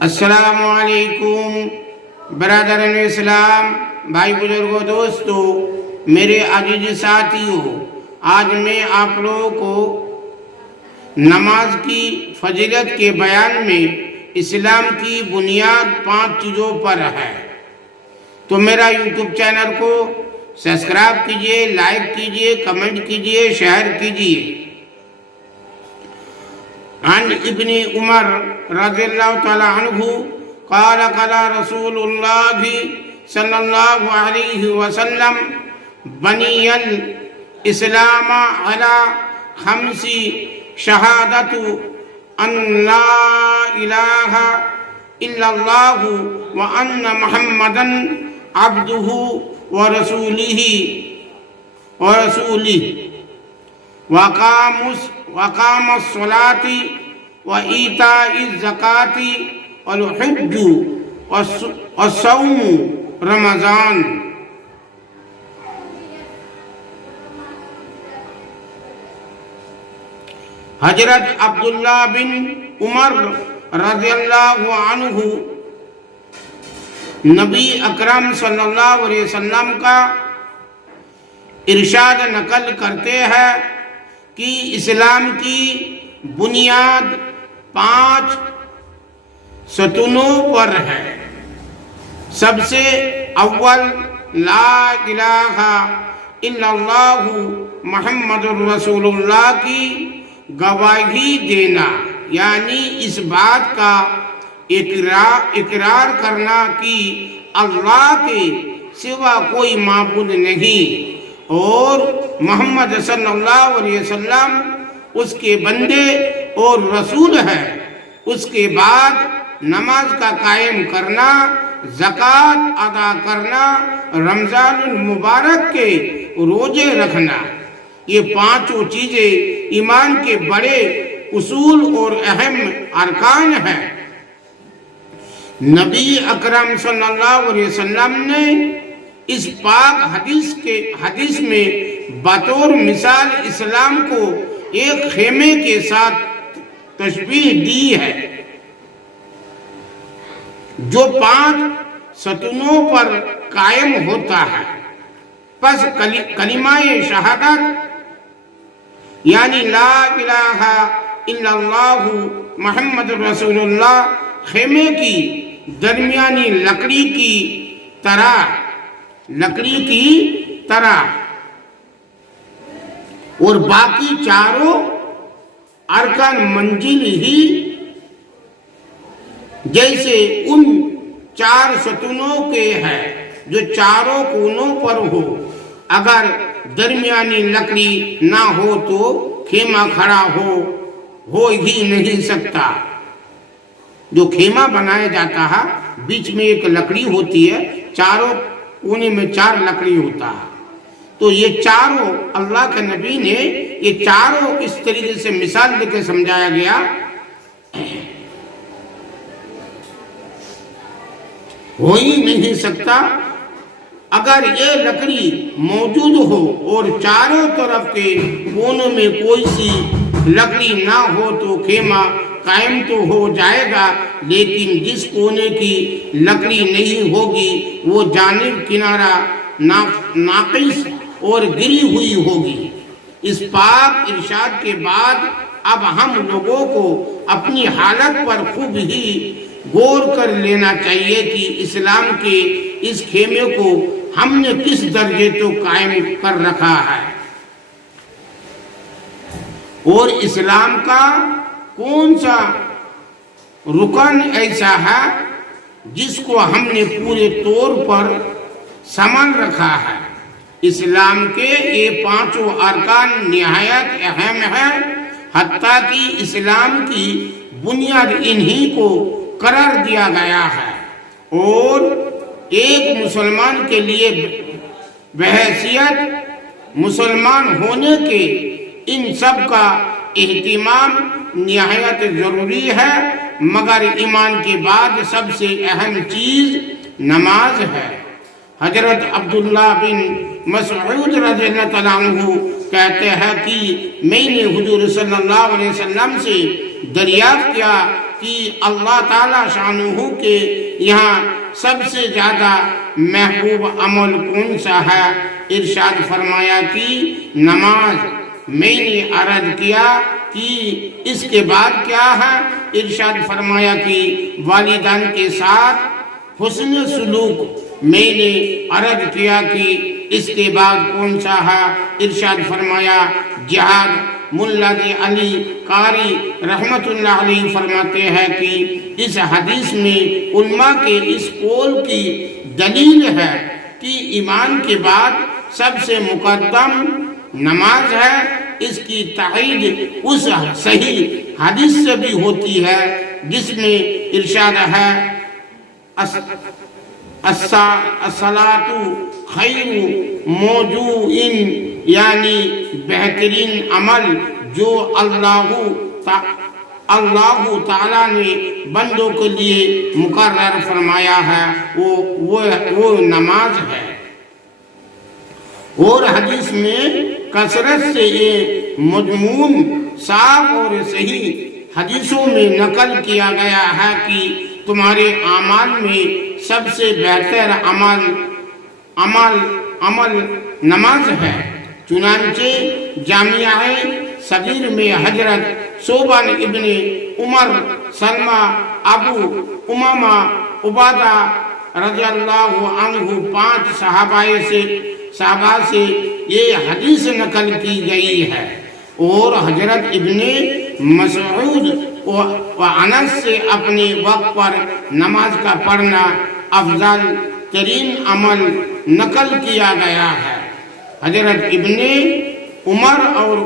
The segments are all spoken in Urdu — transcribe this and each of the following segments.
السلام علیکم برادران اسلام، بھائی بزرگوں، دوستو، میرے عزیز ساتھیوں، آج میں آپ لوگوں کو نماز کی فضیلت کے بیان میں اسلام کی بنیاد 5 چیزوں پر ہے۔ تو میرا یوٹیوب چینل کو سبسکرائب کیجئے، لائک کیجئے، کمنٹ کیجئے، شیئر کیجئے۔ عن ابن عمر رضی اللہ تعالی عنہ قال قال رسول اللہ صلی اللہ علیہ وسلم بنی الاسلام علی 5 شہادت ان لا الہ الا اللہ وان محمدا عبدہ ورسولہ وقام الصلاة وإيتاء الزكاة والحج والصوم رمضان۔ حضرت عبداللہ بن عمر رضی اللہ عنہ نبی اکرم صلی اللہ علیہ وسلم کا ارشاد نقل کرتے ہیں کہ اسلام کی بنیاد 5 ستونوں پر ہے۔ سب سے اول لا الہ الا اللہ محمد الرسول اللہ کی گواہی دینا، یعنی اس بات کا اقرار کرنا کہ اللہ کے سوا کوئی معبود نہیں اور محمد صلی اللہ علیہ وسلم اس کے بندے اور رسول ہے۔ اس کے بعد نماز کا قائم کرنا، زکوٰۃ ادا کرنا، رمضان المبارک کے روزے رکھنا، یہ 5 چیزیں ایمان کے بڑے اصول اور اہم ارکان ہیں۔ نبی اکرم صلی اللہ علیہ وسلم نے اس پاک حدیث میں بطور مثال اسلام کو ایک خیمے کے ساتھ تشبیہ دی ہے جو 5 ستونوں پر قائم ہوتا ہے۔ پس کلمہ شہادت یعنی لا الہ الا اللہ محمد رسول اللہ خیمے کی درمیانی لکڑی کی طرح اور باقی چاروں ارکان منزل ہی جیسے ان 4 ستونوں کے ہے جو چاروں کونوں پر ہو۔ اگر درمیانی لکڑی نہ ہو تو خیمہ کھڑا ہو ہی نہیں سکتا۔ جو خیمہ بنایا جاتا ہے بیچ میں ایک لکڑی ہوتی ہے، چاروں کونے میں 4 لکڑی ہوتا ہے۔ تو یہ چاروں اللہ کے نبی نے یہ چاروں اس طریقے سے مثال دے کے سمجھایا گیا۔ ہو ہی نہیں سکتا۔ اگر یہ لکڑی موجود ہو اور چاروں طرف کے کونوں میں کوئی سی لکڑی نہ ہو تو خیمہ قائم تو ہو جائے گا، لیکن جس کونے کی لکڑی نہیں ہوگی وہ جانب کنارہ ناقص اور گری ہوئی ہوگی۔ اس پاک ارشاد کے بعد اب ہم لوگوں کو اپنی حالت پر خوب ہی غور کر لینا چاہیے کہ اسلام کے اس خیمے کو ہم نے کس درجے تو قائم کر رکھا ہے، اور اسلام کا کون سا رکن ایسا ہے جس کو ہم نے پورے طور پر سنبھال رکھا ہے۔ اسلام کے یہ 5 ارکان نہایت اہم ہیں، حتیٰ کہ اسلام کی بنیاد انہی کو قرار دیا گیا ہے، اور ایک مسلمان کے لیے بحیثیت مسلمان ہونے کے ان سب کا اہتمام نہایت ضروری ہے، مگر ایمان کے بعد سب سے اہم چیز نماز ہے۔ حضرت عبداللہ بن مسعود رضی اللہ تعالیٰ عنہ کہتے ہیں کہ میں نے حضور صلی اللہ علیہ وسلم سے دریافت کیا کہ اللہ تعالیٰ شانہ کے یہاں سب سے زیادہ محبوب عمل کون سا ہے؟ ارشاد فرمایا کہ نماز۔ میں نے عرض کیا کہ اس کے بعد کیا ہے؟ ارشاد فرمایا کہ والدین کے ساتھ حسن سلوک۔ میں نے عرض کیا کہ اس کے بعد کون سا ہے؟ ارشاد فرمایا جہاد۔ ملا علی قاری رحمت اللہ علیہ فرماتے ہیں کہ اس حدیث میں علماء کے اس قول کی دلیل ہے کہ ایمان کے بعد سب سے مقدم نماز ہے۔ اس کی تائید اس صحیح حدیث سے بھی ہوتی ہے جس میں ارشاد ہے الصلاۃ خیر موضوع، یعنی بہترین عمل جو اللہ تعالیٰ نے بندوں کے لیے مقرر فرمایا ہے وہ نماز ہے۔ اور حدیث میں کثرت سے یہ مضمون صاف اور صحیح حدیثوں میں نقل کیا گیا ہے کہ تمہارے اعمال میں سب سے بہتر عمل نماز ہے۔ چنانچہ جامعہ صغیر میں حضرت ثوبان ابن عمر، سلمہ ابو امامہ عبادہ رضی اللہ عنہ 5 صحابہ سے یہ حدیث نقل کی گئی ہے۔ اور حضرت ابن مسعود و انس سے اپنے وقت پر نماز کا پڑھنا افضل ترین عمل نقل کیا گیا ہے۔ حضرت ابن عمر اور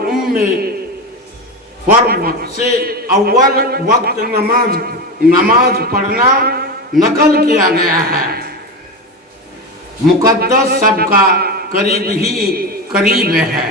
فرد سے اول وقت نماز پڑھنا نقل کیا گیا ہے۔ مقدس سب کا قریب ہے۔